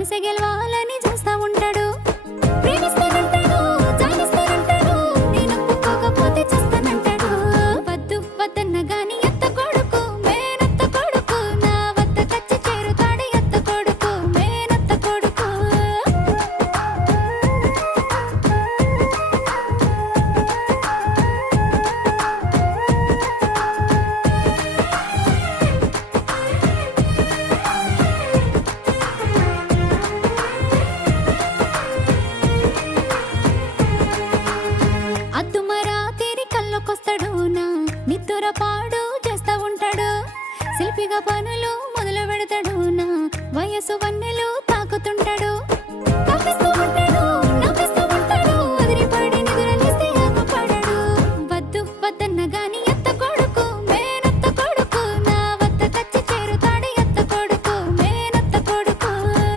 మనసే గెలవాలని చూస్తా ఉంటాడు. ప్రేమిస్తానంటాడు, జాలిస్తానంటాడు, నేను ఒప్పుకోకపోతే చేస్తానంటాడు. వద్దు వద్దన్న గాని అత్త కొడుకు, మేనత్త కొడుకు, నా వద్ద కచ్చి చేరుతాడు అత్త కొడుకు, మేనత్త కొడుకు. అద్దుమరా తీరి కళ్ళకొస్తాడు, నా నిద్దుర పాడు చేస్తా ఉంటాడు. శిల్పిగా పనులు మొదలు పెడతాడు, నా వయసు వన్నెలు తాకుతుంటాడు.